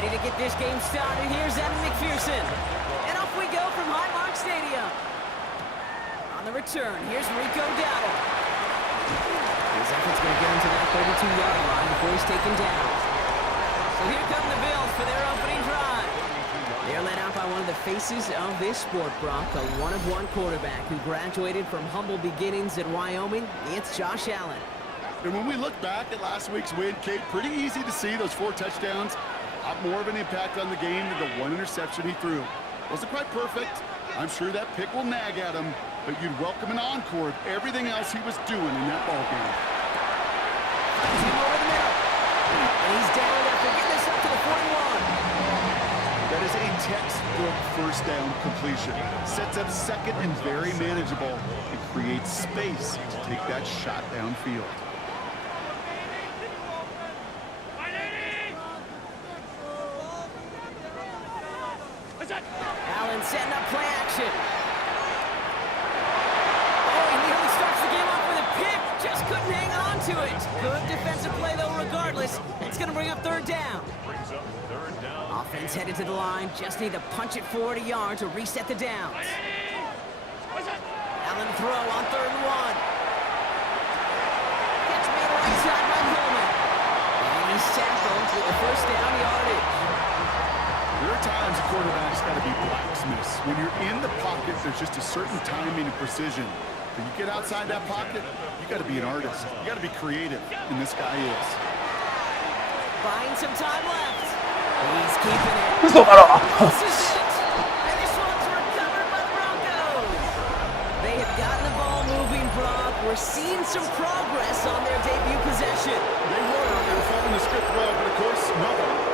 Ready to get this game started. Here's McPherson. And off we go from Highmark Stadium. On the return, here's Rico Dowdle. His effort's going to get him to that 32-yard line before he's taken down. So here come the Bills for their opening drive. They're led out by one of the faces of this sport, Brock, a one-of-one quarterback who graduated from humble beginnings at Wyoming. It's Josh Allen. And when we look back at last week's win, Kate, pretty easy to see those 4 touchdowns. A lot more of an impact on the game than the 1 interception he threw. Wasn't quite perfect. I'm sure that pick will nag at him, but you'd welcome an encore of everything else he was doing in that ball game. Finds him over the middle. And he's down after getting this up to the 41. That is a textbook first down completion. Sets up second and very manageable. It creates space to take that shot downfield. Allen setting up play action. Oh, he nearly starts the game off with a pick. Just couldn't hang on to it. Good defensive play, though, regardless. It's going to bring up third down. Offense headed to the line. Just need to punch it 40 yards to reset the downs. Allen throw on 3rd and 1. Gets made right side by Coleman. And he's tackled with the first down yardage. There are times a quarterback's got to be blacksmiths. When you're in the pocket, there's just a certain timing and precision. When you get outside that pocket, you got to be an artist. You got to be creative, and this guy is. Buying some time left. He's keeping it. This is it. And this one's recovered by the Broncos. They have gotten the ball moving, Brock. We're seeing some progress on their debut possession. They were following the script well, but of course,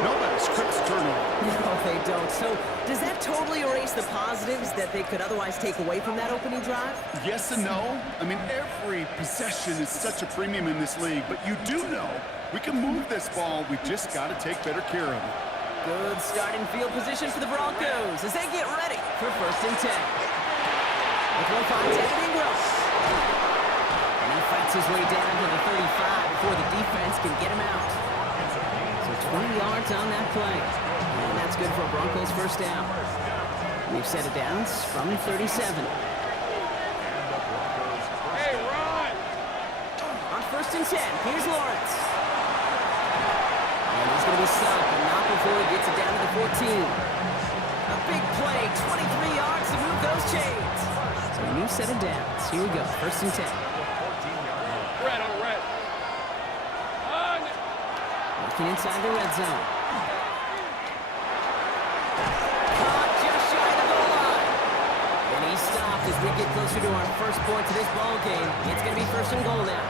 nobody scripts turnover. No, they don't. So, does that totally erase the positives that they could otherwise take away from that opening drive? Yes and no. I mean, every possession is such a premium in this league, but you do know we can move this ball. We just got to take better care of it. Good starting field position for the Broncos as they get ready for 1st and 10. The throw finds Evan Ingram. And he fights his way down to the 35 before the defense can get him out. So 20 yards on that play. And that's good for a Broncos first down. We've set it down from 37. Hey, Ron! On 1st and 10, here's Lawrence. And he's going to be stopped, but not before he gets it down to the 14. A big play, 23 yards to move those chains. So a new set of downs. Here we go, 1st and 10. Red on red. On! Working inside the red zone. Caught just shy of the goal line. And he's stopped as we get closer to our first point to this ball game. It's going to be 1st and goal now.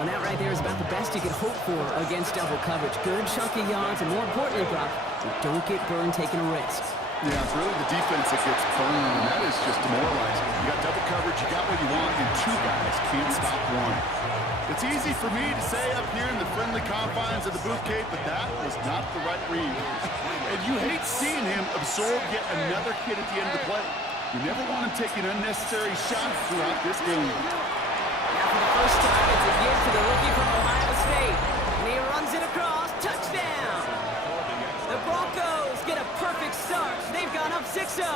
And that right there is about the best you could hope for against double coverage. Good chunky yards, and more importantly, Brock, you don't get burned taking a risk. Yeah, it's really the defense that gets burned, and that is just demoralizing. You got double coverage, you got what you want, and 2 guys can't stop 1. It's easy for me to say up here in the friendly confines of the booth, Kate, but that was not the right read. And you hate seeing him absorb yet another hit at the end of the play. You never want him taking unnecessary shots throughout this game. Now for the first time, it's a gift to the rookie from Ohio State. And he runs it across. Touchdown! The Broncos get a perfect start. They've gone up 6-0.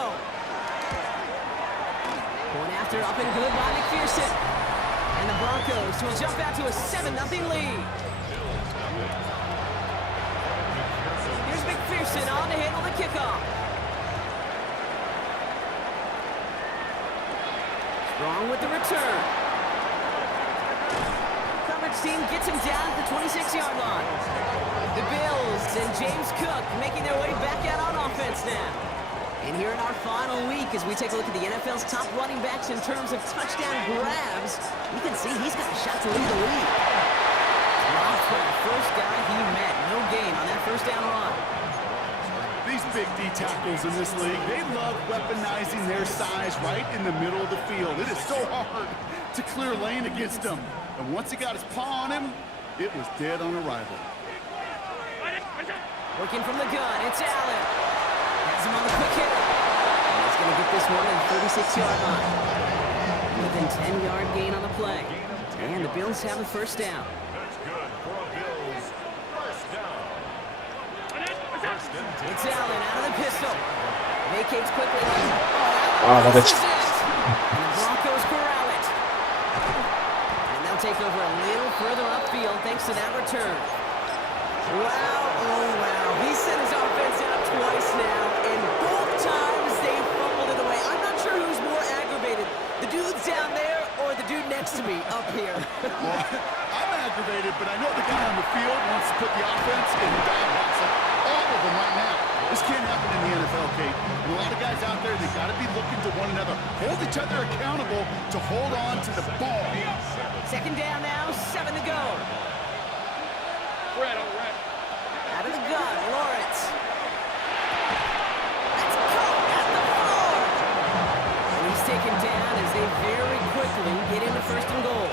Going after up and good by McPherson. And the Broncos will jump out to a 7-0 lead. Here's McPherson on to handle the kickoff. Strong with the return. Coverage team gets him down at the 26-yard line. The Bills and James Cook making their way back out on offense now. And here in our final week, as we take a look at the NFL's top running backs in terms of touchdown grabs, you can see he's got a shot to lead the league. Dropped for the first guy he met. No gain on that first down run. These big D tackles in this league, they love weaponizing their size right in the middle of the field. It is so hard to clear lane against them. And once he got his paw on him, it was dead on arrival. Working from the gun, it's Allen. Has him on the quick hitter. And he's going to get this one at the 36-yard line. Within 10-yard gain on the play. And the Bills have a first down. That's good for a Bills first down. It's Allen out of the pistol. Vacates quickly. 아, 맞아. This is it. And the Broncos corral it. And they'll take over a little further upfield thanks to that return. Wow, oh wow. He sent his offense out twice now, and both times they fumbled it away. I'm not sure who's more aggravated, the dudes down there or the dude next to me up here. Well, I'm aggravated, but I know the guy on the field wants to put the offense in the doghouse. Like all of them right now. This can't happen in the NFL, Kate. And a lot of guys out there, they got to be looking to one another. Hold each other accountable to hold on to the ball. Second down now, 7 to go. Red on red. Out of the gun, Lawrence. That's caught at the floor. And he's taken down as they very quickly get into first and goal.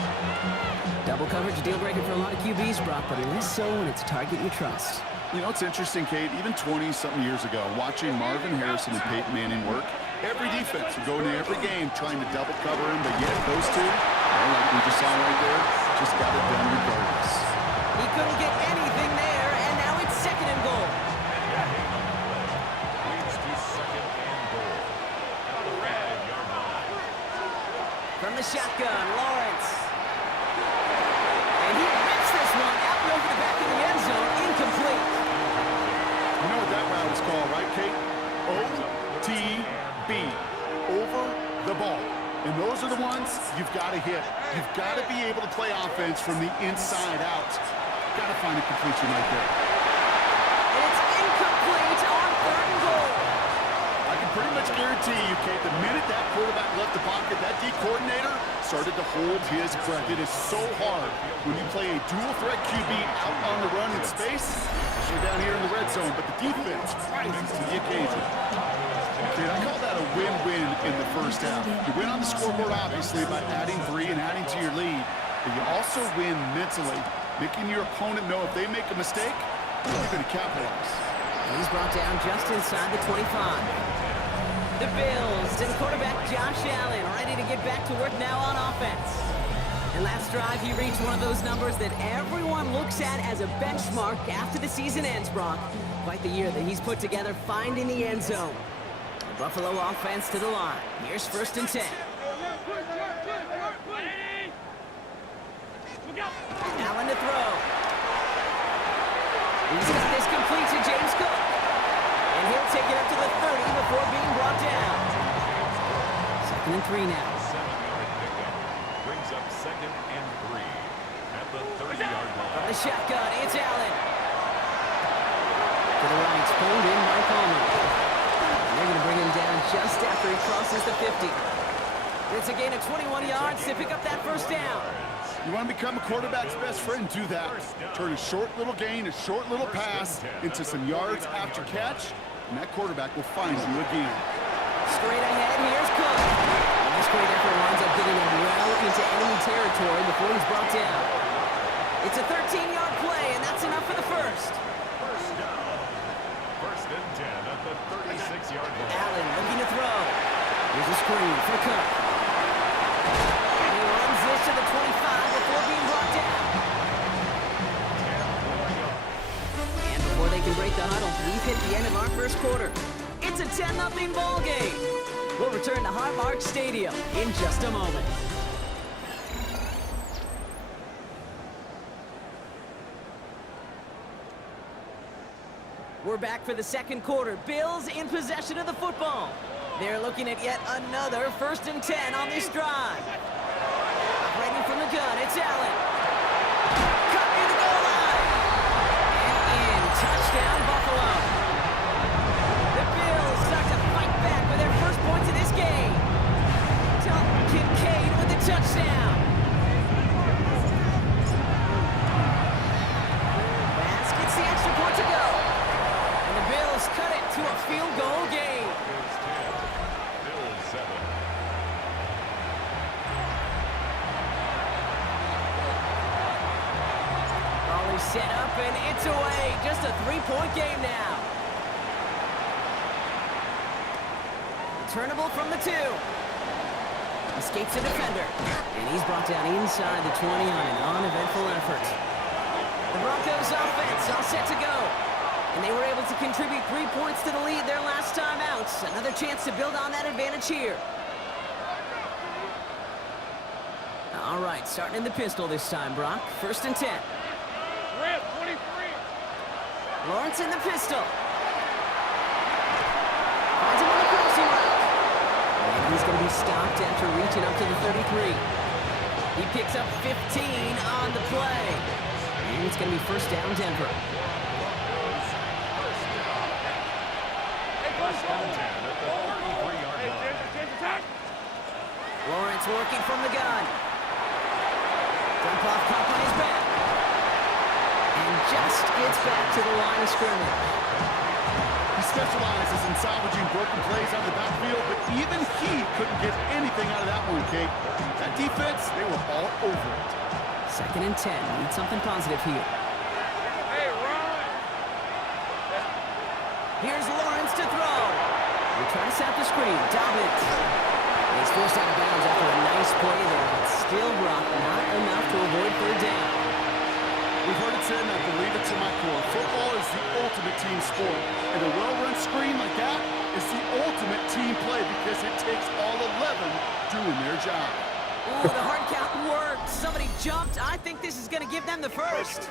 Double coverage, deal breaker for a lot of QBs, Brock, but less so when it's a target you trust. You know, it's interesting, Kate, even 20-something years ago, watching Marvin Harrison and Peyton Manning work, every defense would go into every game trying to double cover him, but yet those two, well, like we just saw right there, just got it done regardless. He couldn't get anything there, and now it's second and goal. From the shotgun, Lawrence. And he rips this one out and over the back of the end zone, incomplete. You know what that route is called, right, Kate? OTB, over the ball. And those are the ones you've got to hit. You've got to be able to play offense from the inside out. Got to find a completion right there. And it's incomplete on third and goal. I can pretty much guarantee you, Kate, the minute that quarterback left the pocket, that D coordinator started to hold his breath. It is so hard when you play a dual threat QB out on the run in space, especially down here in the red zone, but the defense rises to the occasion. Kate, I call that a win-win in the first half. You win on the scoreboard, obviously, by adding 3 and adding to your lead, but you also win mentally, making your opponent know if they make a mistake, you're going to capitalize. And he's brought down just inside the 25. The Bills and quarterback Josh Allen ready to get back to work now on offense. And last drive, he reached one of those numbers that everyone looks at as a benchmark after the season ends, Brock. Quite the year that he's put together finding the end zone. The Buffalo offense to the line. Here's first and 10. Allen to throw. He's got this complete to James Cook. And he'll take it up to the 30 before being brought down. Second and 3 now. Brings up second and 3 at the 30-yard line. From the shotgun, it's Allen. To the right, pulled in by Palmer. And they're going to bring him down just after he crosses the 50. It's a gain of 21 yards to pick up that first down. You want to become a quarterback's best friend, do that. Turn a short little gain, a short little pass into some yards after catch, and that quarterback will find you again. Straight ahead, here's Cook. And this great effort winds up getting him well into enemy territory before he's brought down. It's a 13-yard play, and that's enough for the first. First down. First and 10 at the 36-yard line. Allen looking to throw. Here's a screen for Cook. And he runs this to the 25 before being brought down. And before they can break the huddle, we've hit the end of our first quarter. It's a 10-0 ball game. We'll return to Highmark Stadium in just a moment. We're back for the second quarter. Bills in possession of the football. They're looking at yet another first and 10 on this drive. Operating from the gun, it's Allen. Cut near the goal line. And in. Touchdown, Buffalo. The Bills start to fight back with their first points of this game. Dalton Kincaid with the touchdown. Bass gets the extra point to go. And the Bills cut it to a field goal game. Bills 7. Raleigh set up and it's away. Just a 3-point game now. Returnable from the 2. Escapes the defender. And he's brought down inside the 20 on an uneventful effort. The Broncos offense all set to go. And they were able to contribute 3 points to the lead their last time out. Another chance to build on that advantage here. All right, starting in the pistol this time, Brock. 1st and 10. Red 23. Lawrence in the pistol. Finds him on the crossing route. And he's going to be stopped after reaching up to the 33. He picks up 15 on the play. And it's going to be 1st down, Denver. First down 10 at the 33-yard line. Lawrence working from the gun. Dump off caught by his back. And just gets back to the line of scrimmage. He specializes in salvaging broken plays on the backfield, but even he couldn't get anything out of that one, Kate. That defense, they were all over it. 2nd and 10. Need something positive here. Hey, Ron. Here's Lawrence to throw. They try to set the screen. Dobbins. He's forced out of bounds after a nice play there, but still, Brock, not enough to avoid 3rd down. We've heard it said, and I believe it to my core. Football is the ultimate team sport. And a well-run screen like that is the ultimate team play because it takes all 11 doing their job. Ooh, the hard count worked. Somebody jumped. I think this is going to give them the first.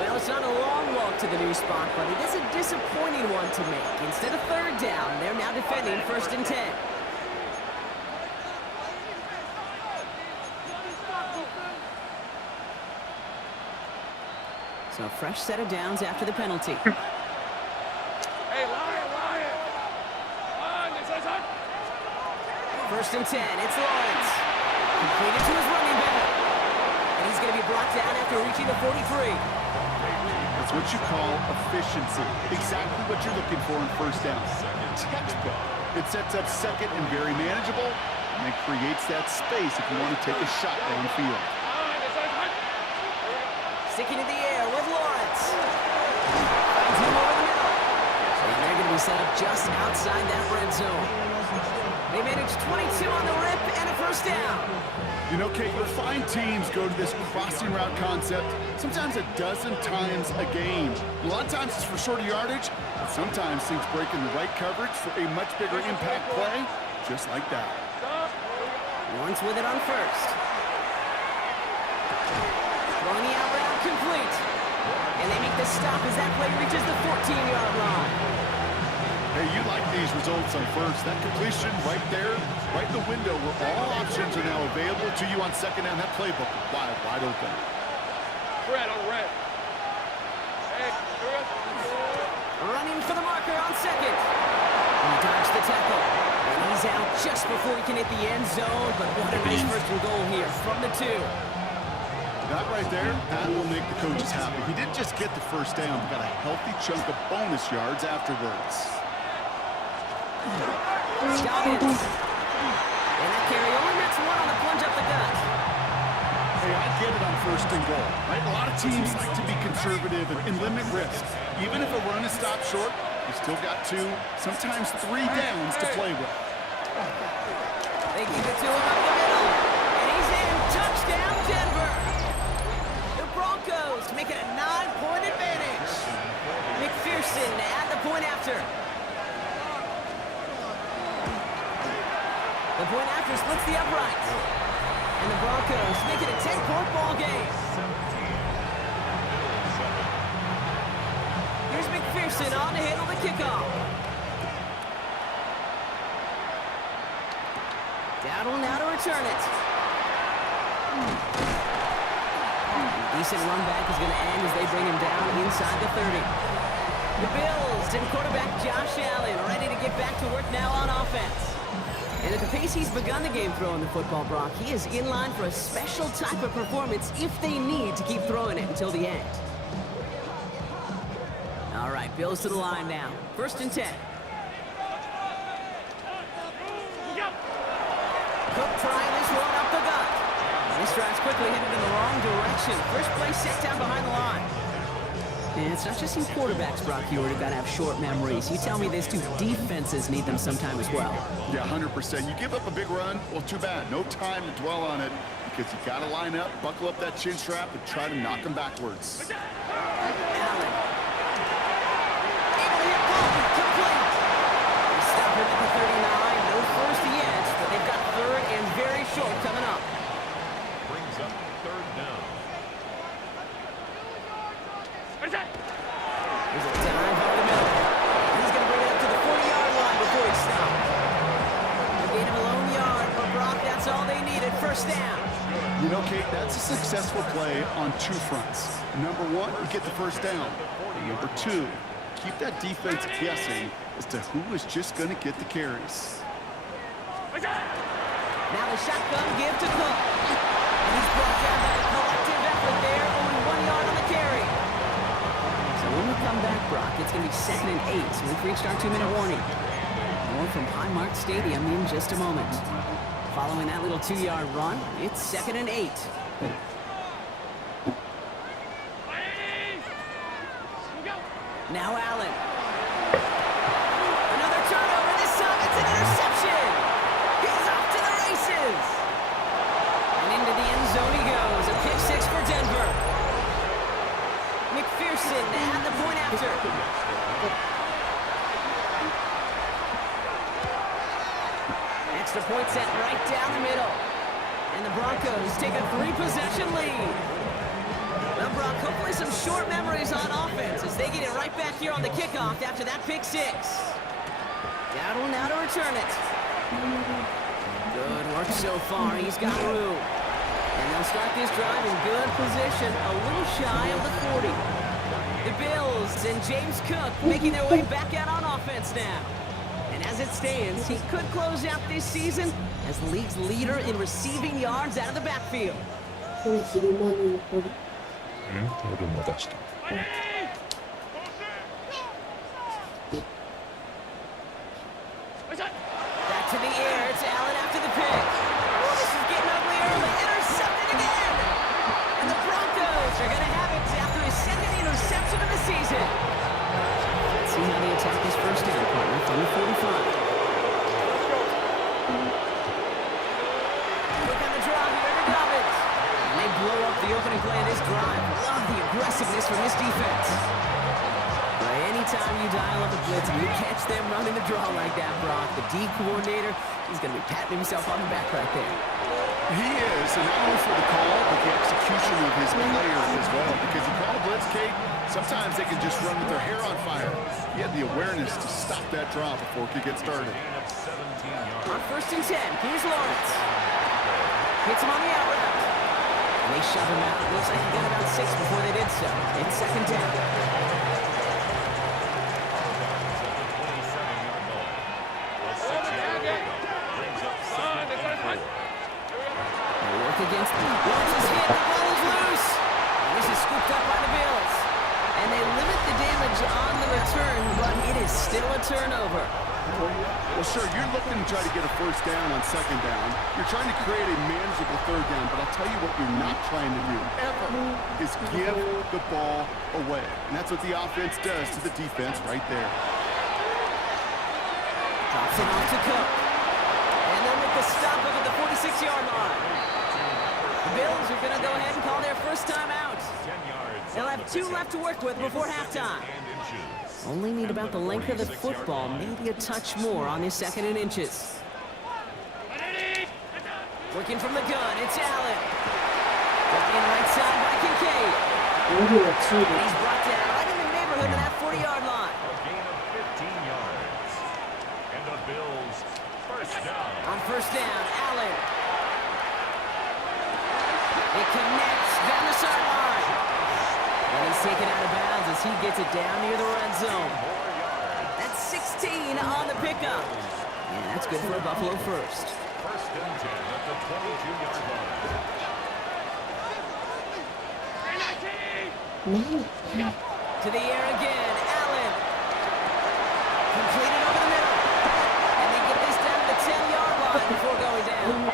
Well, it's not a long walk to the new spot, but it is a disappointing one to make. Instead of 3rd down, they're now defending 1st and 10. So a fresh set of downs after the penalty. Hey, Lion. On. 1st and 10, it's Lawrence. Completed to his running back. And he's going to be brought down after reaching the 43. That's what you call efficiency. Exactly what you're looking for in 1st down. Textbook. It sets up 2nd and very manageable, and it creates that space if you want to take a shot downfield. Sticking in the air with Lawrence. Finds him over the middle. And they're going to be set up just outside that red zone. They managed 22 on the rip and a 1st down. You know, Kate, you'll find teams go to this crossing route concept sometimes a dozen times a game. A lot of times it's for shorter yardage, but sometimes things break in the right coverage for a much bigger impact play, just like that. Lawrence with it on 1st. Throwing the out route complete. And they make the stop as that play reaches the 14-yard line. Hey, you like these results on 1st. That completion right there, right in the window where all options are now available to you on 2nd down. That playbook wide open. Red on red. Hey, Running for the marker on 2nd. He dodged the tackle. And he's out just before he can hit the end zone. But what a nice 1st and goal here from the 2. That right there, that will make the coaches happy. He didn't just get the 1st down, but got a healthy chunk of bonus yards afterwards. Dobbins. And that carry only nets 1 on the plunge up the gut. Hey, I get it on 1st and goal, right? A lot of teams like to be conservative and limit risk. Even if a run is stopped short, you still got 2, sometimes 3 downs to play with. They give it to him up the middle. And he's in. Touchdown, Denver. The Broncos make it a 9-point advantage. McPherson at the point after. The point after splits the upright. And the Broncos make it a 10-point ball game. Here's McPherson on to handle the kickoff. Dowdle now to return it. Decent run back is going to end as they bring him down inside the 30. The Bills and quarterback Josh Allen ready to get back to work now on offense. And at the pace he's begun the game throwing the football, Brock, he is in line for a special type of performance if they need to keep throwing it until the end. All right, Bills to the line now. 1st and 10. Cook trying this one up the gut. This drive's quickly headed in the wrong direction. First play set down behind the line. And it's not just in quarterbacks, Brock, you already got to have short memories. You tell me these two defenses need them sometime as well. Yeah, 100%. You give up a big run, well, too bad. No time to dwell on it because you got to line up, buckle up that chin strap, and try to knock them backwards. Allen. Able to hit ball, complete. They stop him at the 39. No first yet, but they've got third and very short coming up. Brings up third down. There's a dive over the middle. He's going to bring it up to the 40-yard line before he stops. A gain of a lone yard, but Brock, that's all they needed. First down. You know, Kate, that's a successful play on two fronts. Number one, you get the first down. And number two, keep that defense guessing as to who is just going to get the carries. Now the shotgun give to Cook. And he's brought down by a collective effort there, only 1 yard on the carry. So when we come back, Brock, it's going to be 2nd and 8. So we've reached our 2-minute warning. More from Highmark Stadium in just a moment. Following that little 2-yard run, it's 2nd and 8. Now Allen. Another turnover. This time it's an interception. He's off to the races. And into the end zone he goes. A pick 6 for Denver. McPherson at the point after. Extra point set right down the middle. And the Broncos take a 3-possession lead. Well, Brock, hopefully some short memories on offense as they get it right back here on the kickoff after that pick 6. Dowdle now to return it. Good work so far. He's got room. And they'll start this drive in good position, a little shy of the 40. The Bills and James Cook making their way back out on offense now. And as it stands, he could close out this season as the league's leader in receiving yards out of the backfield. 夜も出した。 Back to the air, it's Allen after the pick. Oh, this is getting ugly early. Intercepted again! And the Broncos are going to have it after his 2nd interception of the season. Let's see how they attack this first down, partner, from the 45. Look on the draw here to Dobbins. And they blow up the opening play of this drive. Love the aggressiveness from this defense. But anytime you dial up a blitz and you catch them running the draw like that, Brock, the D coordinator, he's going to be patting himself on the back right there. He is, and not only for the call, but the execution of his players as well. Because you call a blitz, Kate, sometimes they can just run with their hair on fire. He had the awareness to stop that draw before it could get started. On 1st and 10, here's Lawrence. Hits him on the out route. And they shove him out. Looks like he got about 6 before they did so. It's 2nd down. Against them. Lawrence is hit, the ball is loose. And this is scooped up by the Bills. And they limit the damage on the return, but it is still a turnover. Well, sure, you're looking to try to get a first down on 2nd down. You're trying to create a manageable 3rd down, but I'll tell you what you're not trying to do, ever, is give the ball away. And that's what the offense does to the defense right there. Drops it off to Cook. And they'll make the stop up at the 46-yard line. The Bills are going to go ahead and call their first time out. They'll have 2 left to work with before halftime. Only need about the length of the football, maybe a touch more on his 2nd and inches. Working from the gun, it's Allen. Brought in right side by Kincaid. And he's brought down right in the neighborhood of that 40-yard line. A gain of 15 yards. And the Bills first down. On 1st down, Allen. It connects down the sideline. And he's taken out of bounds as he gets it down near the red zone. That's 16 on the pickup. Yeah, that's good for a Buffalo first. 1st and 10 at the 22-yard line. To the air again, Allen. Completed over the middle. And they get this down to the 10-yard line before going down.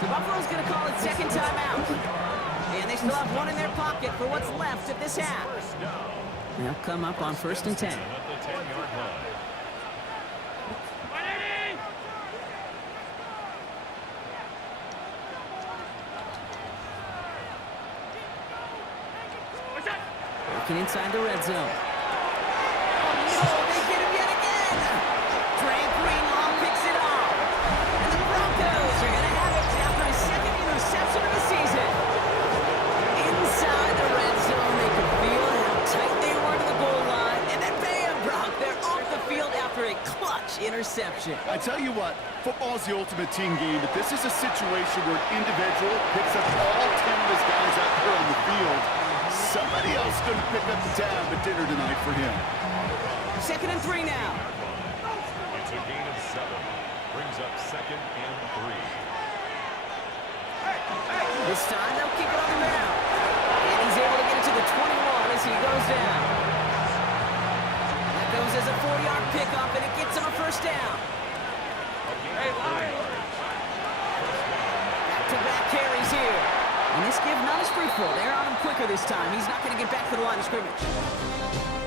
So Buffalo's going to call it 2nd timeout. And they still have one in their pocket for what's left of this half. They'll come up on 1st and 10. At the 10-yard line. Working inside the red zone. Oh, they get him yet again! Drake Greenlaw picks it off. And the Broncos are going to have it after his second interception of the season. Inside the red zone, they could feel how tight they were to the goal line. And then bam, Brock, they're off the field after a clutch interception. I tell you what, football's the ultimate team game, but this is a situation where an individual picks up all 10 of his guys out there on the field. Somebody else going to pick up the tab at dinner tonight for him. 2nd and 3 now. It's a gain of 7. Brings up 2nd and 3. This time they'll keep it on the ground. And he's able to get it to the 21 as he goes down. That goes as a 4-yard pickup, and it gets him a 1st down. Hey, Lion. Back-to-back carries here. And this give not as fruitful. They're on him quicker this time. He's not going to get back to the line of scrimmage.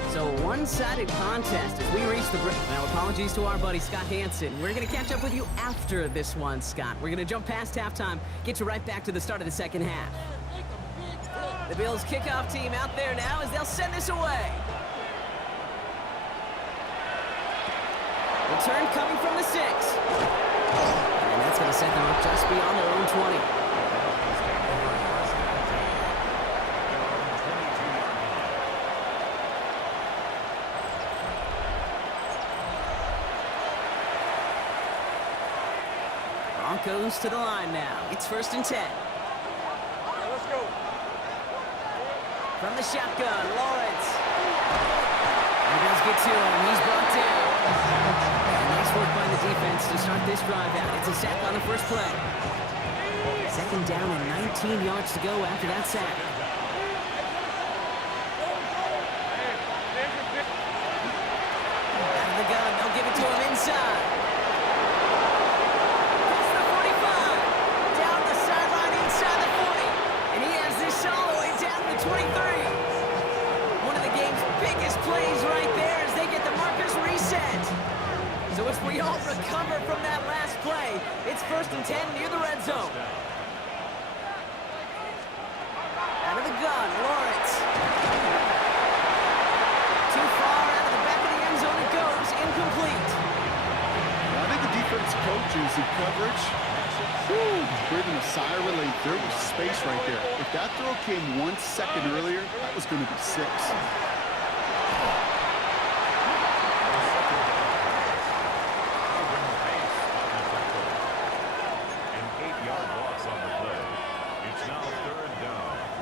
So one-sided contest as we reach the break. Now, apologies to our buddy Scott Hansen. We're going to catch up with you after this one, Scott. We're going to jump past halftime, get you right back to the start of the second half. The Bills kickoff team out there now as they'll send this away. Return coming from the 6. And that's going to set them up just beyond their own 20. Broncos to the line now. It's 1st and 10. Let's go. From the shotgun, Lawrence. And he does get to him. He's brought down. And nice work by the defense to start this drive out. It's a sack on the first play. 2nd down and 19 yards to go after that sack. Out of the gun, they'll give it to him inside. That's the 45. Down the sideline inside the 40. And he has this all the way down to the 23. One of the game's biggest plays right there as they get the markers reset. So as we all recover from that last play, it's 1st and 10 near the red zone. Out of the gun, Lawrence. Too far out of the back of the end zone it goes, incomplete. I think the defense coaches in coverage, breathing a sigh of relief. There was space right there. If that throw came 1 second earlier, that was going to be 6.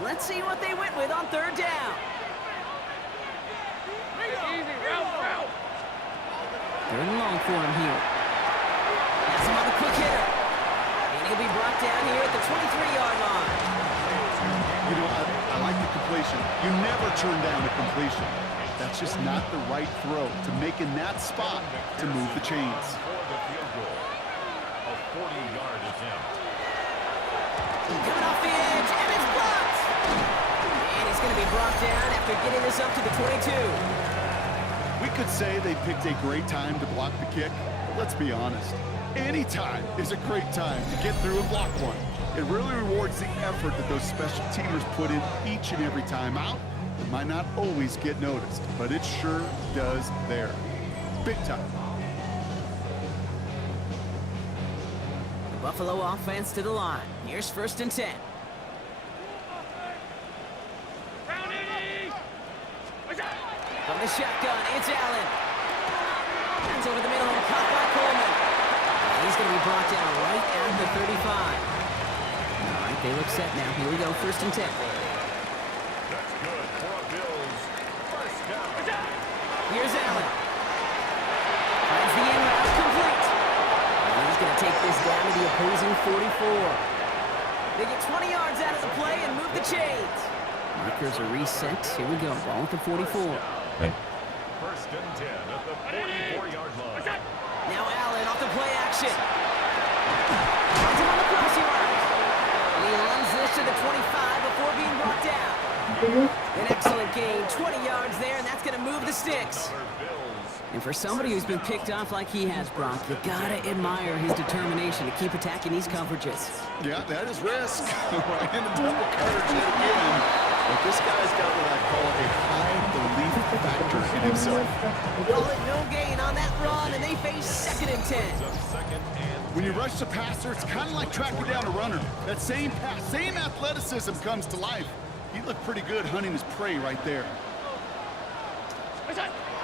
Let's see what they went with on 3rd down. Easy, route. 3rd and long for him here. Has him on the quick hitter. And he'll be brought down here at the 23-yard line. You know, I like the completion. You never turn down a completion. That's just not the right throw to make in that spot to move the chains. For the field goal. A 40-yard attempt. Coming off the edge, and it's blocked. And he's going to be brought down after getting this up to the 22. We could say they picked a great time to block the kick, but let's be honest. Any time is a great time to get through and block one. It really rewards the effort that those special teamers put in each and every time out. It might not always get noticed, but it sure does there. Big time. The Buffalo offense to the line. Here's 1st and 10. From the shotgun, it's Allen. Hands over the middle and caught by Coleman. He's going to be brought down right at the 35. All right, they look set now. Here we go, 1st and 10. That's good for Bills. 1st down. Here's Allen. Finds the in route, complete. And he's going to take this down to the opposing 44. They get 20 yards out of the play and move the chains. Markers are reset. Here we go, ball at the 44. Right. 1st and 10 at the 44-yard line. Now Allen off the play action. Finds him on the crossing route. And he runs this to the 25 before sticks. And for somebody who's been picked off like he has, Brock, you gotta admire his determination to keep attacking these coverages. Yeah, that is risk. Right into double coverage yet again. But this guy's got what I call a high belief factor in himself. Call it no gain on that run, and they face 2nd and 10. When you rush the passer, it's kind of like tracking down a runner. That same pass, same athleticism comes to life. He looked pretty good hunting his prey right there.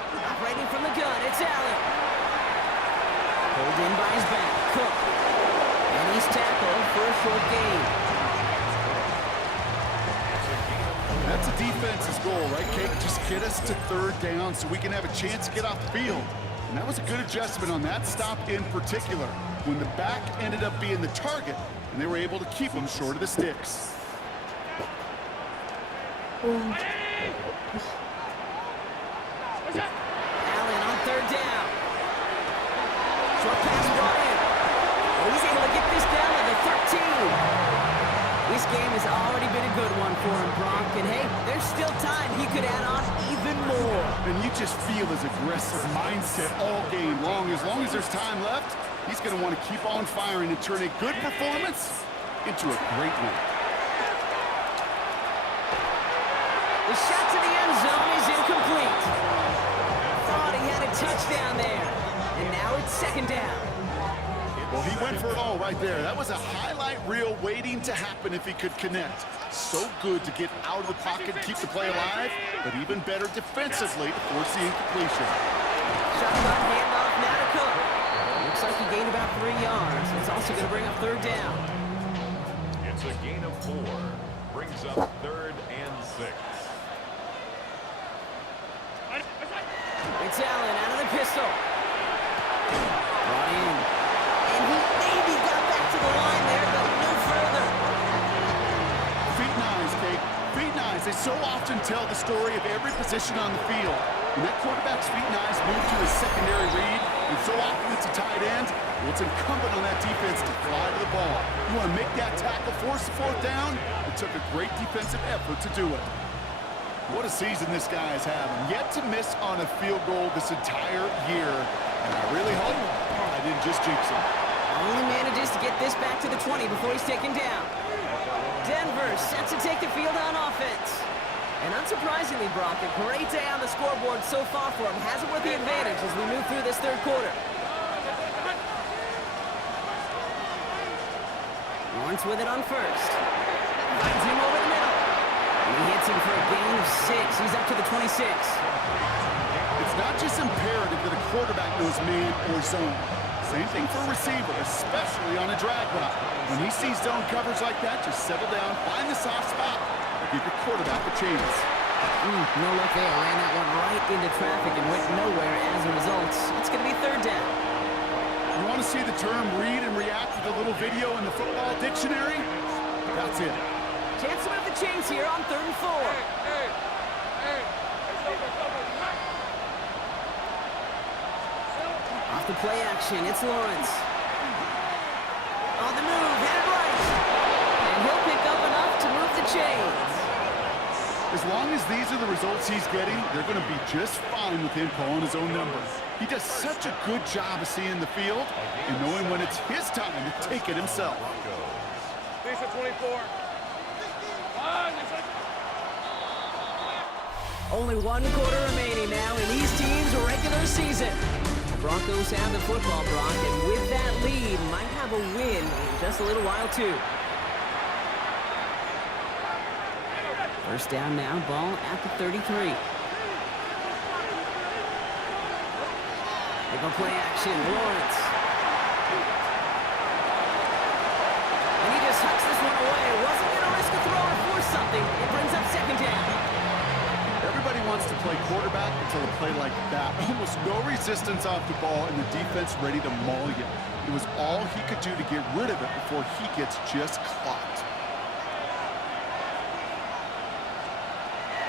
Operating from the gun, it's Allen. Pulled in by his back, Cook. And he's tackled for a short gain. That's a defense's goal, right, Kate? Just get us to 3rd down so we can have a chance to get off the field. And that was a good adjustment on that stop in particular, when the back ended up being the target, and they were able to keep him short of the sticks. Allen on 3rd down. Short pass brought in. Oh, he's able to get this down to the 13. This game has already been a good one for him, Brock. And hey, there's still time. He could add on even more. And you just feel his aggressive mindset all game long. As long as there's time left, he's going to want to keep on firing and turn a good performance into a great one. The shot to the end zone is incomplete. Thought he had a touchdown there. And now it's 2nd down. Well, he went for it all right there. That was a highlight reel waiting to happen if he could connect. So good to get out of the pocket and keep the play alive, but even better defensively to force the incompletion. Shotgun handoff now to Cook. Looks like he gained about 3 yards. It's also going to bring up 3rd down. It's a gain of 4. Brings up 3rd and 6. It's Allen out of the pistol. Brought in. And he maybe got back to the line there, but no further. Feet nice, Kate. Feet nice. They so often tell the story of every position on the field. When that quarterback's feet nice move to his secondary read, and so often it's a tight end, well, it's incumbent on that defense to fly to the ball. You want to make that tackle, force the 4th down? It took a great defensive effort to do it. What a season this guy is having. Yet to miss on a field goal this entire year. And I really hope I didn't just jinx him. Only manages to get this back to the 20 before he's taken down. Denver set to take the field on offense. And unsurprisingly, Brock, a great day on the scoreboard so far for him. Has it worth the advantage as we move through this 3rd quarter. Lawrence with it on 1st. Finds him over the middle. And he hits him for a gain of 6. He's up to the 26. It's not just imperative that a quarterback knows man or zone. Same thing for a receiver, especially on a drag route. When he sees zone coverage like that, just settle down, find the soft spot, and give your quarterback a chance. No luck there. Ran that one right into traffic and went nowhere as a result. It's going to be 3rd down. You want to see the term read and react to the little video in the football dictionary? That's it. Chance to move the chains here on 3rd and 4. Off the play action, it's Lawrence. On the move, headed right. And he'll pick up enough to move the chains. As long as these are the results he's getting, they're going to be just fine with him calling his own number. He does such a good job of seeing the field and knowing when it's his time to take it himself. Decent 24. Only 1 quarter remaining now in these teams' regular season. The Broncos have the football, Brock, and with that lead, might have a win in just a little while, too. 1st down now, ball at the 33. They go play action, Lawrence. And he just hucks this one away. Wasn't going to risk a throw or force something. It brings up 2nd down. Everybody wants to play quarterback until a play like that. Almost no resistance off the ball and the defense ready to maul you. It was all he could do to get rid of it before he gets just clocked.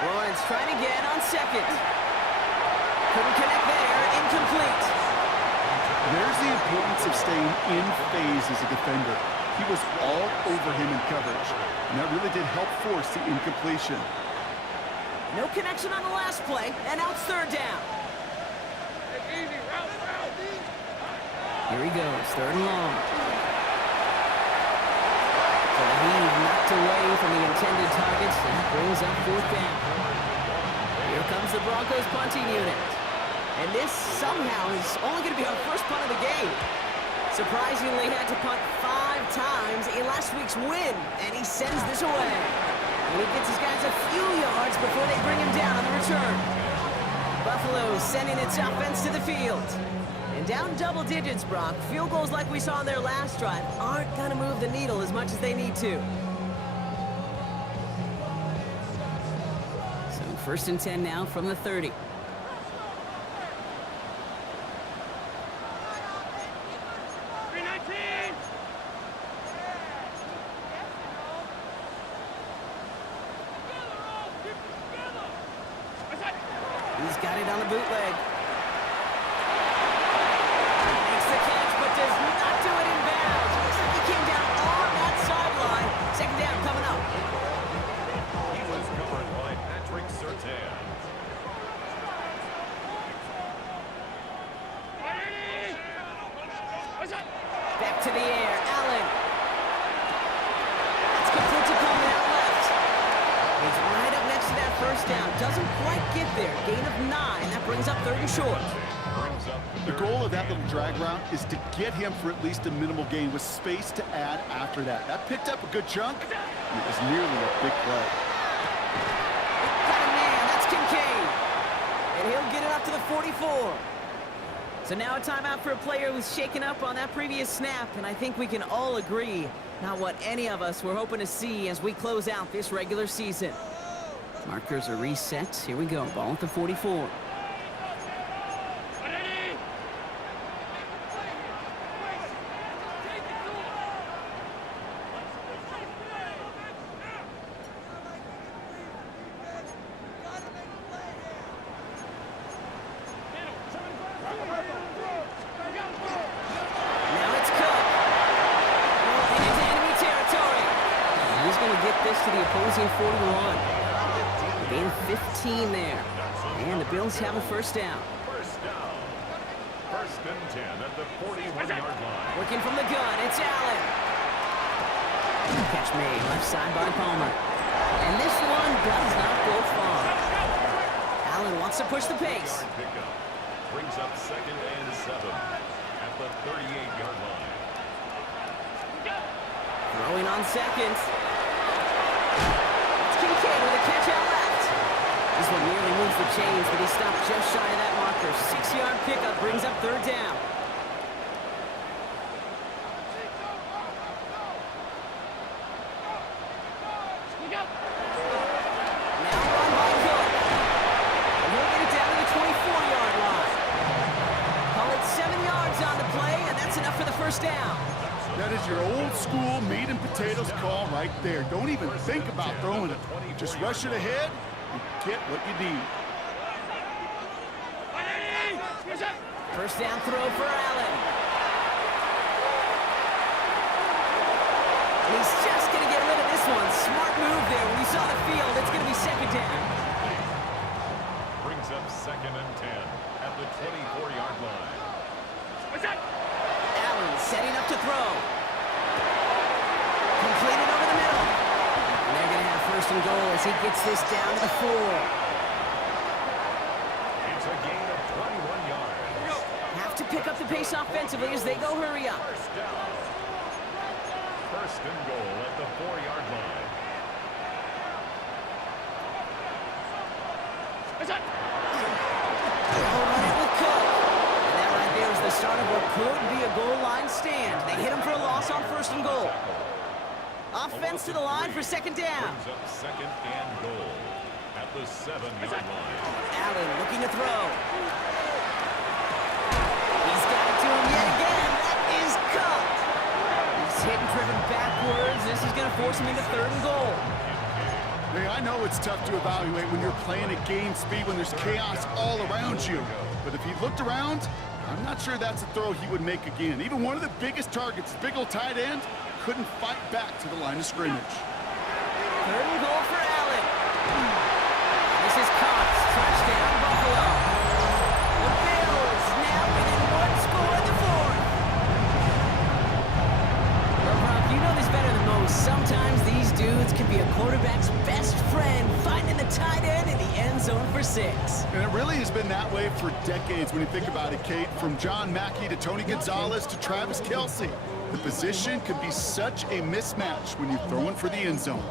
Lawrence trying to get on 2nd. Couldn't connect there. Incomplete. There's the importance of staying in phase as a defender. He was all over him in coverage, and that really did help force the incompletion. No connection on the last play, and now it's third down. Here he goes, third and long. So the heave knocked away from the intended targets and brings up fourth down. Here comes the Broncos punting unit. And this somehow is only going to be our first punt of the game. Surprisingly had to punt 5 times in last week's win, and he sends this away. And he gets his guys a few yards before they bring him down on the return. Buffalo sending its offense to the field. And down double digits, Brock. Field goals like we saw in their last drive aren't going to move the needle as much as they need to. So first and 10 now from the 30. He's got it on the bootleg. Makes the catch, but does not do it in bounds. Looks like he came down on that sideline. Second down coming up. He was covered by Patrick Surtain. Back to the air, Allen. That's complete to Coleman out left. He's right up next to that first down. Doesn't quite get there. Gain of 9. That brings up third and short. The goal of that little drag route is to get him for at least a minimal gain with space to add after that. That picked up a good chunk. It was nearly a big play. Got a man. That's Kincaid. And he'll get it up to the 44. So now a timeout for a player who's shaken up on that previous snap, and I think we can all agree, not what any of us were hoping to see as we close out this regular season. Markers are reset. Here we go. Ball at the 44. Now it's Cook. Rolling into enemy territory. And he's going to get this to the opposing 41. Gain of 15 there. And the Bills have a first down. First down. First and 10 at the 41-yard line. Working from the gun, it's Allen. Catch made, left side by Palmer. And this one does not go far. Allen wants to push the pace. Pickup brings up second and 7 at the 38-yard line. Throwing on second. It's Kincaid with a catch out left. This one nearly moves the chains, but he stopped just shy of that marker. 6-yard pickup brings up third down. Now run by Cook. And he'll get it down to the 24-yard line. Call it 7 yards on the play, and that's enough for the first down. That is your old school meat and potatoes call right there. Don't even think about throwing it. Just rush it ahead and get what you need. First down throw for Allen. He's just going to get rid of this one. Smart move there. When he saw the field, it's going to be second down. Brings up second and 10 at the 24-yard line. Allen setting up to throw. Completed over the middle. And they're going to have first and goal as he gets this down to the 4. It's a gain of 21 yards. Have to pick up the pace offensively as they go hurry up. First down. First and goal at the 4-yard line. They'll run it with Cook. And that right there is the start of what could be a goal line stand. They hit him for a loss on first and goal. Offense to the line for second down. Brings up second and goal at the 7-yard line. Allen looking to throw. He's got it to him yet again. That is Cook. He's hit and driven backwards. This is going to force him into third and goal. Hey, I know it's tough to evaluate when you're playing at game speed when there's chaos all around you. But if he looked around, I'm not sure that's a throw he would make again. Even one of the biggest targets, big old tight end, couldn't fight back to the line of scrimmage. Third and goal for Allen. This is dudes can be a quarterback's best friend, finding the tight end in the end zone for 6. And it really has been that way for decades when you think about it, Kate. From John Mackey to Tony Gonzalez to Travis Kelce. The position can be such a mismatch when you're throwing for the end zone.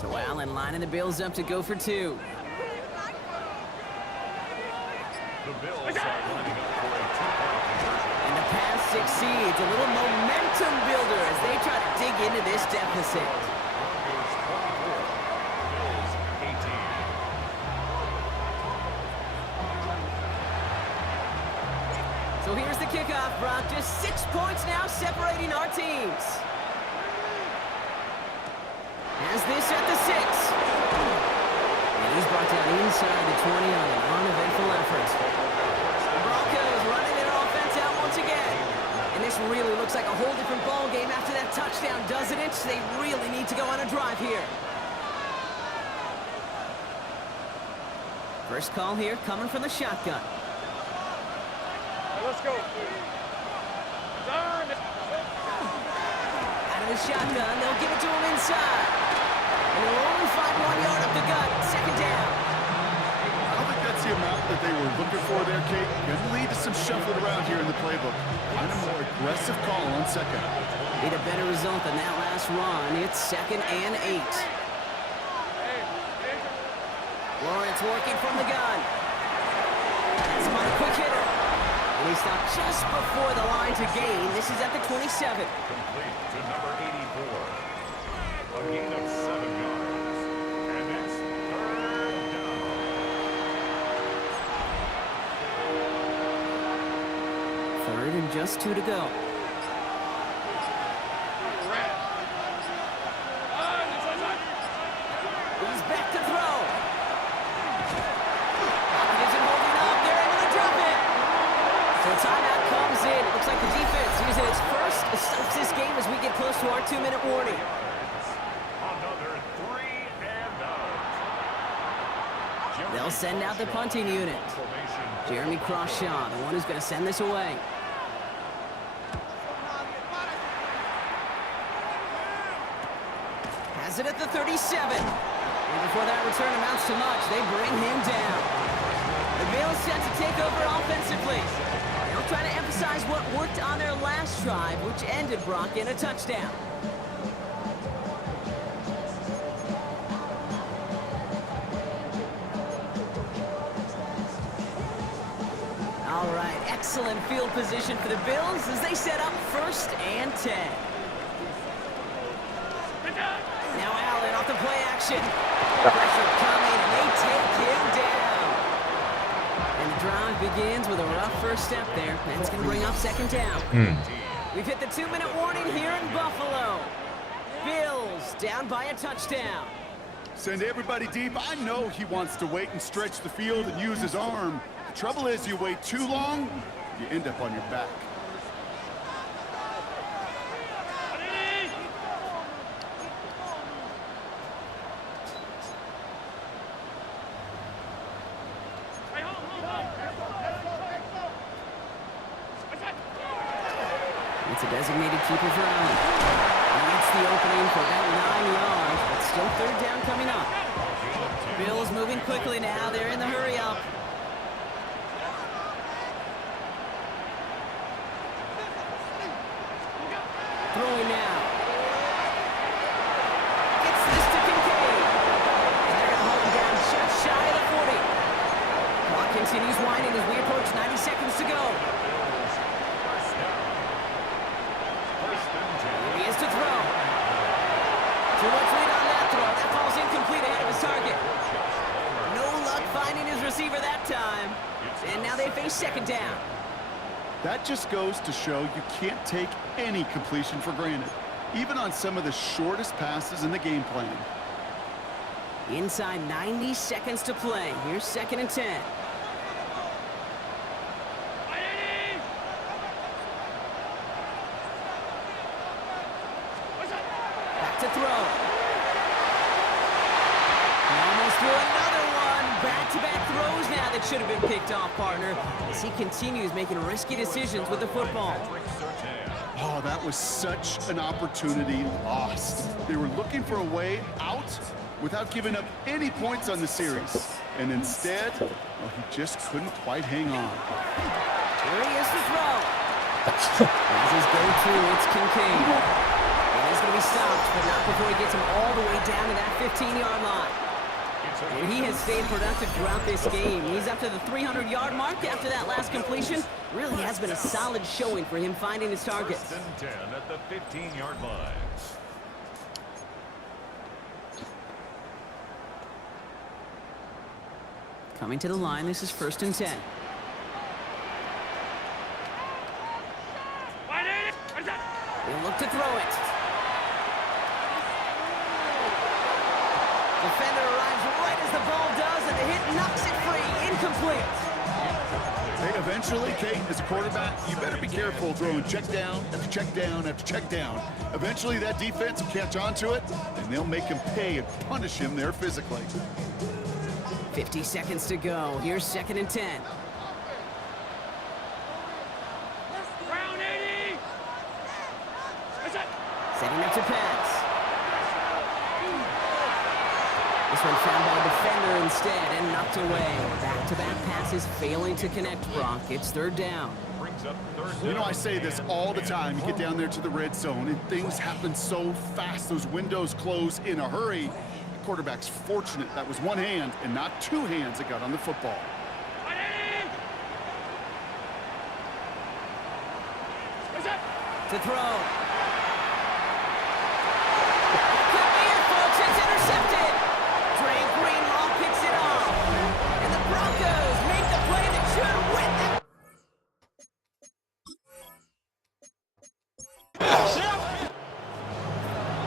So Allen lining the Bills up to go for 2. The Bills are lining up for a two-point conversion. And the pass succeeds. A little momentum builder as they try to dig into this deficit. Broncos 24, Bills 18. So here's the kickoff, Brock. Just 6 points now separating our teams. As this at the 6. And he's brought down inside the 20 on an uneventful effort. The Broncos running their offense out once again. And this really looks like a whole different ball game after that touchdown, doesn't it? They really need to go on a drive here. First call here coming from the shotgun. Let's go. Out of the shotgun, they'll give it to him inside. And they'll only find 1 yard up the gut. Second down. I don't think that's the amount that they were looking for there, Kate. Going to lead to some shuffling around here in the playbook. Find a more aggressive call on second. Need a better result than that last run. It's 2nd and 8. Lawrence working from the gun. That's him on a quick hitter. And he stopped just before the line to gain. This is at the 27. Complete to number 84. A gain of 7 yards. And it's third down. 3rd and just 2 to go. He's back to throw. Pocket isn't holding up. They're able to drop it. So timeout comes in. It looks like the defense using its first to stops this game as we get close to our 2-minute warning. Another 3 and out. They'll send out the punting unit. Jeremy Crawshaw, the one who's going to send this away. Has it at the 37. And before that return amounts to much, they bring him down. The Bills set to take over offensively. They'll try to emphasize what worked on their last drive, which ended Brock in a touchdown. All right, excellent field position for the Bills as they set up 1st and 10. Now Allen off the play action. Pressure coming, and they take him down. And the drive begins with a rough first step there. That's going to bring up 2nd down. We've hit the 2-minute warning here in Buffalo. Bills down by a touchdown. Send everybody deep. I know he wants to wait and stretch the field and use his arm. The trouble is you wait too long, you end up on your back. It's a designated keeper for Allen. He gets the opening for about 9 yards, but still 3rd down coming up. Bills moving quickly now. They're in the hurry up. Throwing now. Gets this to Kincaid. And they're going to hold him down just shy of the 40. Clock continues winding as we approach 90 seconds to go. He is to throw. Too much lead on that throw. That falls incomplete ahead of his target. No luck finding his receiver that time. And now they face 2nd down. That just goes to show you can't take any completion for granted, even on some of the shortest passes in the game plan. Inside 90 seconds to play. Here's 2nd and 10. Back to throw. Almost threw another one. Back-to-back throws now. The that should have been picked off, partner, as he continues making risky decisions with the football. Oh, that was such an opportunity lost. They were looking for a way out without giving up any points on the series. And instead, well, he just couldn't quite hang on. Here he is to throw. As his go-to, it's Kincaid. And he's going to be stopped, but not before he gets him all the way down to that 15-yard line. And he has stayed productive throughout this game. He's up to the 300-yard mark after that last completion. Really has been a solid showing for him finding his targets. 1st and 10 at the 15-yard line. Coming to the line, this is 1st and 10. He'll look to throw it. Defender arrives right as the ball does, and the hit knocks it free. Incomplete. Hey, eventually, Kate, as a quarterback, you better be careful throwing check down after check down after check down. Eventually, that defense will catch on to it, and they'll make him pay and punish him there physically. 50 seconds to go. Here's 2nd and 10. Setting up to pass. This one found by a defender instead and knocked away. Back-to-back passes failing to connect, Brock. It's 3rd down. Brings up 3rd down. You know, I say this all the time. You get down there to the red zone, and things happen so fast. Those windows close in a hurry. The quarterback's fortunate that was one hand and not two hands that got on the football. To throw. Could be it, folks. It's intercepted. Drake Greenlaw picks it off. And the Broncos make the play that should win them.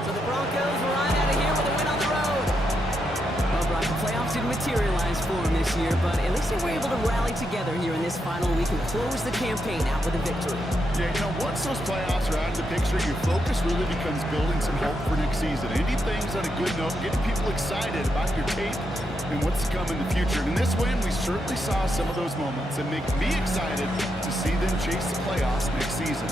So the Broncos ride out of here with a win on the road. Well, Brock, the playoffs didn't materialize for them this year, but at least they were able to rally together here in this final week and close the campaign out with a victory. Yeah, you know, once those playoffs are out of the picture, your focus really becomes building some hope for next season. Ending things on a good note, getting people excited about your tape and what's to come in the future. And in this win, we certainly saw some of those moments that make me excited to see them chase the playoffs next season.